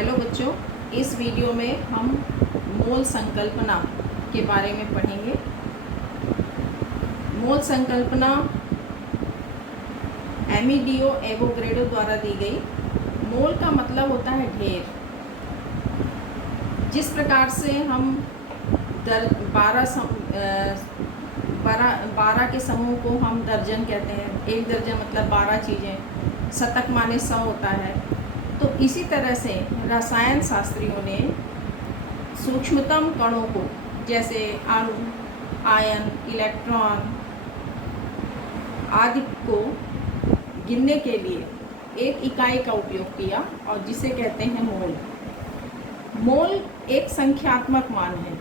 Hello बच्चों, इस video में हम मोल संकल्पना के बारे में पढ़ेंगे। मोल संकल्पना एमिडियो एवोग्रेडो द्वारा दी गई। मोल का मतलब होता है ढेर। जिस प्रकार से हम 12 के समूह को हम दर्जन कहते हैं। एक दर्जन मतलब 12 चीज़ें, शतक माने 100 होता है। तो इसी तरह से रसायन शास्त्रियों ने सूक्ष्मतम कणों को, जैसे अणु, आयन, इलेक्ट्रॉन आदि को गिनने के लिए एक इकाई का उपयोग किया और जिसे कहते हैं मोल। मोल एक संख्यात्मक मान है।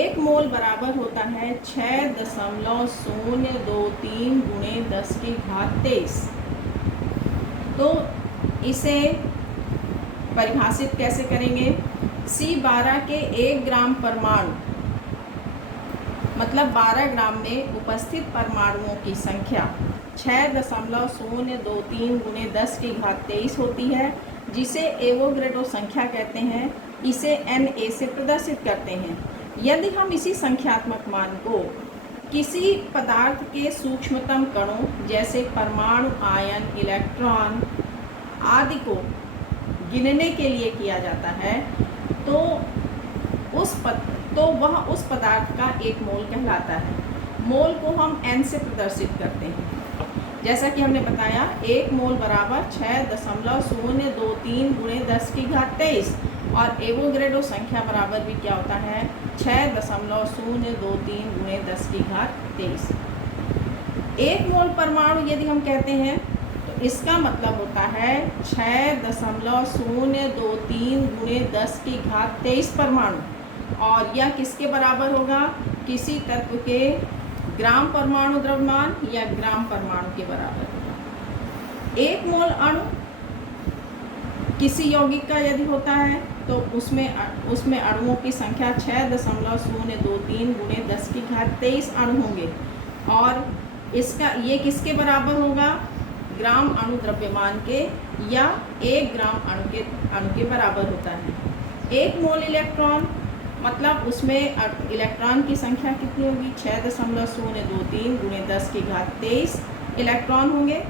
एक मोल बराबर होता है 6.023 गुणे 10 की घात 23। तो इसे परिभाषित कैसे करेंगे? C12 के 1 ग्राम परमाणु मतलब 12 ग्राम में उपस्थित परमाणुओं की संख्या 6.023 गुणे 10 की घात 23 होती है, जिसे एवोग्रेडो संख्या कहते हैं। इसे Na से प्रदर्शित करते हैं। यदि हम इसी संख्यात्मक मान को किसी पदार्थ के सूक्ष्मतम कणों जैसे परमाणु, आयन, इलेक्ट्रॉन आदि को गिनने के लिए किया जाता है तो वह उस पदार्थ का एक मोल कहलाता है। मोल को हम n से प्रदर्शित करते हैं। जैसा कि हमने बताया, एक मोल बराबर 6.023 गुणे 10 की घात 23 और एवोग्रेडो संख्या बराबर भी क्या होता है? 6.023 गुणे 10 की घात 23। एक मोल परमाणु यदि हम कहते हैं तो इसका मतलब होता है 6.023 गुणे 10 की घात 23 परमाणु। और यह किसके बराबर होगा? किसी तत्व के ग्राम परमाणु द्रव्यमान या ग्राम परमाणु के बराबर होगा। एक मोल अणु किसी यौगिक का यदि होता है तो उसमें अणुओं की संख्या 6.023 गुणे 10 की घात 23 अणु होंगे। और ये किसके बराबर होगा? ग्राम अणु द्रव्यमान के या 1 ग्राम अणु के बराबर होता है। एक मोल इलेक्ट्रॉन मतलब उसमें इलेक्ट्रॉन की संख्या कितनी होगी? 6.023 गुणे 10 की घात 23 इलेक्ट्रॉन होंगे।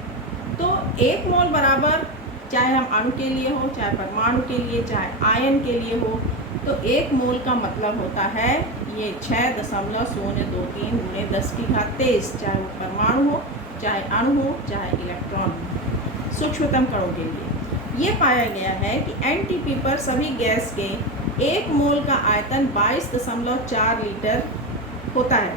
तो एक मोल बराबर, चाहे हम अणु के लिए हो, चाहे परमाणु के लिए, चाहे आयन के लिए हो, तो एक मोल का मतलब होता है ये 6.023 गुणे 10 की घात 23, चाहे वो परमाणु हो, चाहे अणु हो, चाहे इलेक्ट्रॉन हो। सूक्ष्मतम कणों के लिए ये पाया गया है कि NTP पर सभी गैस के एक मोल का आयतन 22.4 लीटर होता है।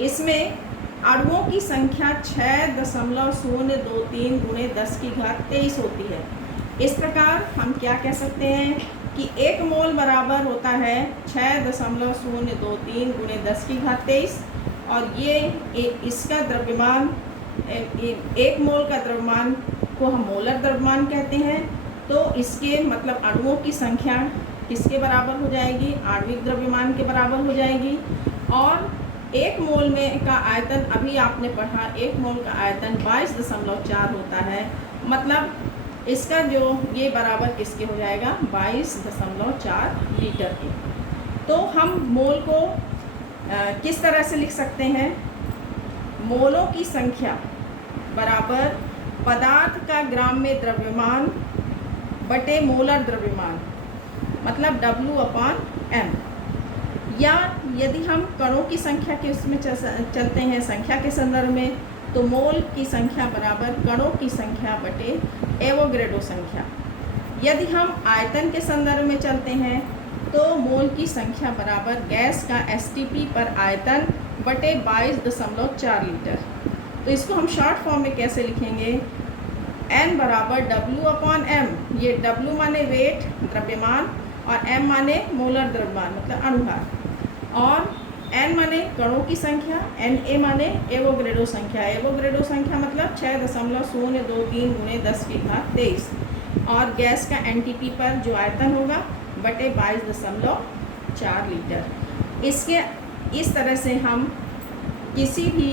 इसमें अणुओं की संख्या 6.023 गुणे 10 की घात 23 होती है। इस प्रकार हम क्या कह सकते हैं कि एक मोल बराबर होता है 6.023 गुणे 10 की घात 23 और ये इसका द्रव्यमान, एक मोल का द्रव्यमान को हम मोलर द्रव्यमान कहते हैं। तो इसके मतलब अणुओं की संख्या किसके बराबर हो जाएगी? आणविक द्रव्यमान के बराबर हो जाएगी। और एक मोल में का आयतन, अभी आपने पढ़ा, एक मोल का आयतन 22.4 होता है। मतलब इसका जो ये बराबर किसके हो जाएगा? 22.4 लीटर के। तो हम मोल को किस तरह से लिख सकते हैं? मोलों की संख्या बराबर पदार्थ का ग्राम में द्रव्यमान बटे मोलर द्रव्यमान मतलब W/M। या यदि हम कणों की संख्या के उसमें चलते हैं, संख्या के संदर्भ में, तो मोल की संख्या बराबर कणों की संख्या बटे एवोग्रेडो संख्या। यदि हम आयतन के संदर्भ में चलते हैं तो मोल की संख्या बराबर गैस का STP पर आयतन बटे 22.4 लीटर। तो इसको हम शॉर्ट फॉर्म में कैसे लिखेंगे? N बराबर W/M। ये W माने वेट द्रव्यमान और M माने मोलर द्रव्यमान मतलब अणुभार, और N माने कणों की संख्या, Na माने एवोग्रेडो संख्या। एवोग्रेडो संख्या मतलब 6.023 गुणे 10 की घात 23 और गैस का NTP पर जो आयतन होगा बटे 22.4 लीटर। इस तरह से हम किसी भी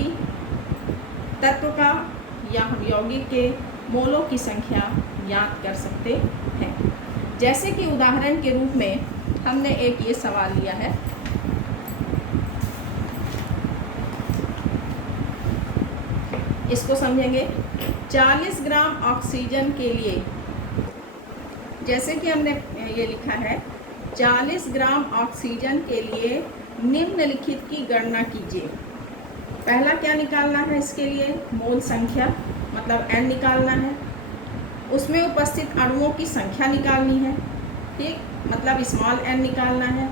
तत्व का या हम यौगिक के मोलों की संख्या ज्ञात कर सकते हैं। जैसे कि उदाहरण के रूप में हमने एक ये सवाल लिया है, इसको समझेंगे। 40 ग्राम ऑक्सीजन के लिए, जैसे कि हमने ये लिखा है 40 ग्राम ऑक्सीजन के लिए निम्नलिखित की गणना कीजिए। पहला क्या निकालना है, इसके लिए मोल संख्या मतलब n निकालना है, उसमें उपस्थित अणुओं की संख्या निकालनी है, ठीक, मतलब स्मॉल n निकालना है,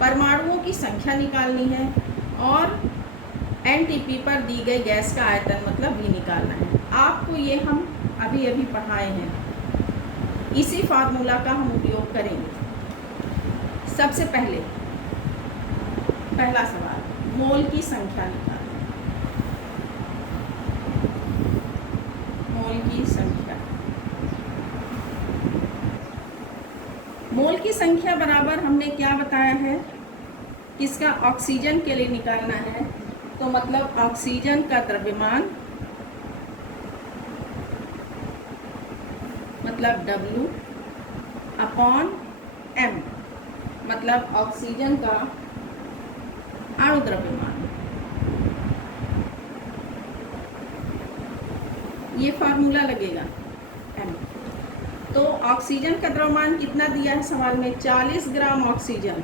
परमाणुओं की संख्या निकालनी है और NTP पर दी गई गैस का आयतन मतलब V निकालना है। आपको ये हम अभी अभी पढ़ाए हैं, इसी फार्मूला का हम उपयोग करेंगे। सबसे पहले पहला सवाल, मोल की संख्या निकालें। मोल की संख्या, मोल की संख्या बराबर हमने क्या बताया है, किसका, ऑक्सीजन के लिए निकालना है, तो मतलब ऑक्सीजन का द्रव्यमान मतलब W अपॉन M मतलब ऑक्सीजन का अणु द्रव्यमान। ये फार्मूला लगेगा M। तो ऑक्सीजन का द्रव्यमान कितना दिया है सवाल में, 40 ग्राम ऑक्सीजन,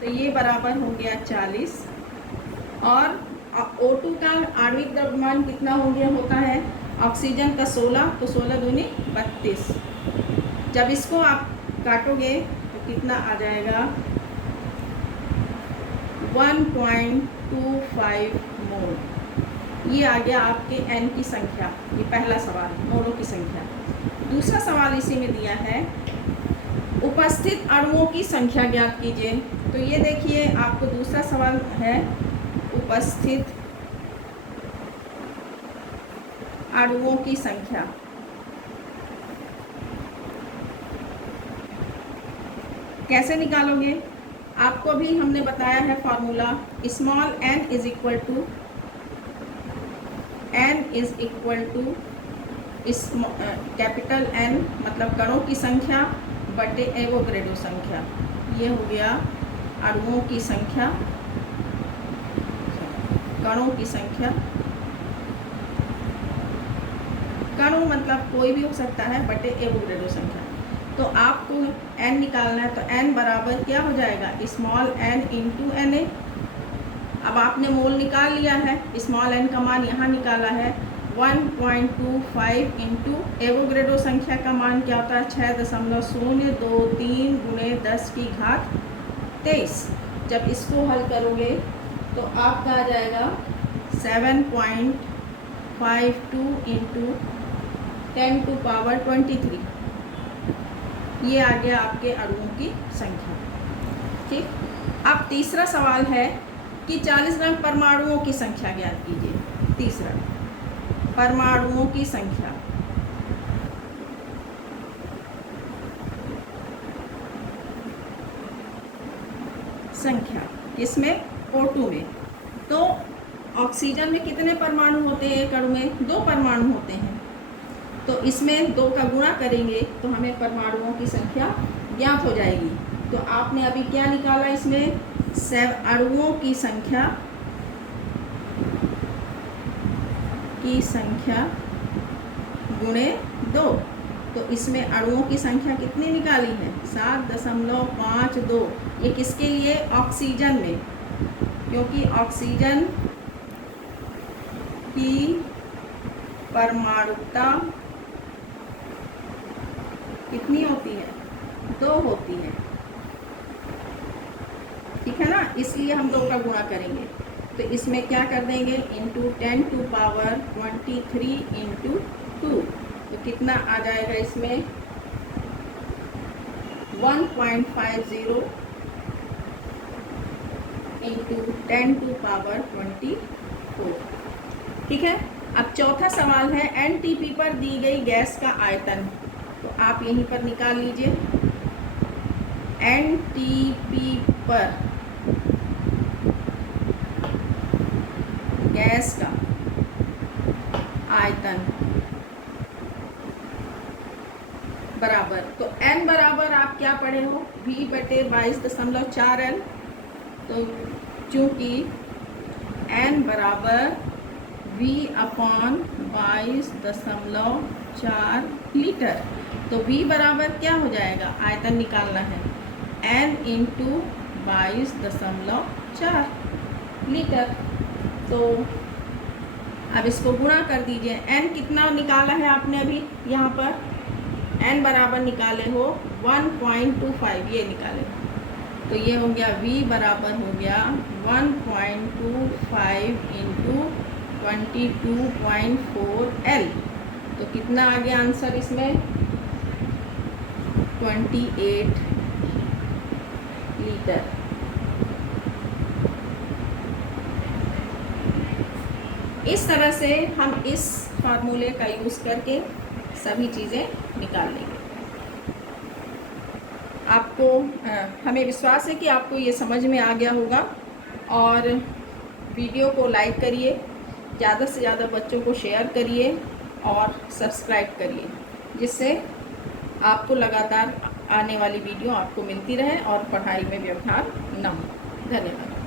तो ये बराबर हो गया 40, और O2 का आणविक द्रव्यमान कितना हो गया, होता है ऑक्सीजन का 16, तो 16 दूनी 32। जब इसको आप काटोगे तो कितना आ जाएगा, 1.25 मोल। ये आ गया आपके n की संख्या। ये पहला सवाल, मोलों की संख्या। दूसरा सवाल इसी में दिया है, उपस्थित अणुओं की संख्या ज्ञात कीजिए। तो ये देखिए आपको दूसरा सवाल है, उपस्थित अणुओं की संख्या। कैसे निकालोगे, आपको भी हमने बताया है formula, small n is equal to capital N मतलब कणों की संख्या बटे एवोगैड्रो संख्या। ये हो गया अणुओं की संख्या, कणों की संख्या, कणों मतलब कोई भी हो सकता है, बटे एवोगैड्रो संख्या। तो आपको n निकालना है, तो n बराबर क्या हो जाएगा, स्मॉल n इंटू Na। अब आपने मोल निकाल लिया है, स्मॉल n का मान यहाँ निकाला है, 1.25 इंटू एवोगैड्रो संख्या का मान क्या होता है, 6.023 गुणे 10 की घात 23। जब इसको हल करोगे तो आपका आ जाएगा 7.52 इंटू 10 टू पावर 23। ये आ गया आपके अणुओं की संख्या, ठीक। अब तीसरा सवाल है कि 40 ग्राम परमाणुओं की संख्या ज्ञात कीजिए। तीसरा, परमाणुओं की संख्या। संख्या किसमें, O2 में। तो ऑक्सीजन में कितने परमाणु होते हैं, एक अणु में 2 परमाणु होते हैं, तो इसमें 2 का गुणा करेंगे तो हमें परमाणुओं की संख्या ज्ञात हो जाएगी। तो आपने अभी क्या निकाला, इसमें अणुओं की संख्या गुणे 2। तो इसमें अणुओं की संख्या कितनी निकाली है, 7.52। ये किसके लिए, ऑक्सीजन में, क्योंकि ऑक्सीजन की परमाणुकता कितनी होती है, 2 होती है, ठीक है ना, इसलिए हम 2 का गुणा करेंगे। तो इसमें क्या कर देंगे, इंटू 10 टू पावर 23 इंटू 2, तो कितना आ जाएगा इसमें 1.50 इंटू 10 टू पावर 24, ठीक है। अब चौथा सवाल है, NTP पर दी गई गैस का आयतन। तो आप यहीं पर निकाल लीजिए, NTP पर गैस का आयतन बराबर, तो n बराबर आप क्या पढ़े हो, v/22.4L। तो चूँकि n बराबर v/22.4 लीटर, तो v बराबर क्या हो जाएगा, आयतन निकालना है, n इंटू 22.4 लीटर। तो अब इसको गुणा कर दीजिए। n कितना निकाला है आपने अभी यहाँ पर, n बराबर निकाले हो 1.25, ये निकाले। तो ये हो गया v बराबर हो गया 1.25 इंटू 22.4L। तो कितना आ गया आंसर इसमें, 28 लीटर। इस तरह से हम इस फार्मूले का यूज़ करके सभी चीज़ें निकाल लेंगे। आपको हमें विश्वास है कि आपको ये समझ में आ गया होगा, और वीडियो को लाइक करिए, ज़्यादा से ज़्यादा बच्चों को शेयर करिए और सब्सक्राइब करिए, जिससे आपको लगातार आने वाली वीडियो आपको मिलती रहे और पढ़ाई में व्यवधान न हो। धन्यवाद।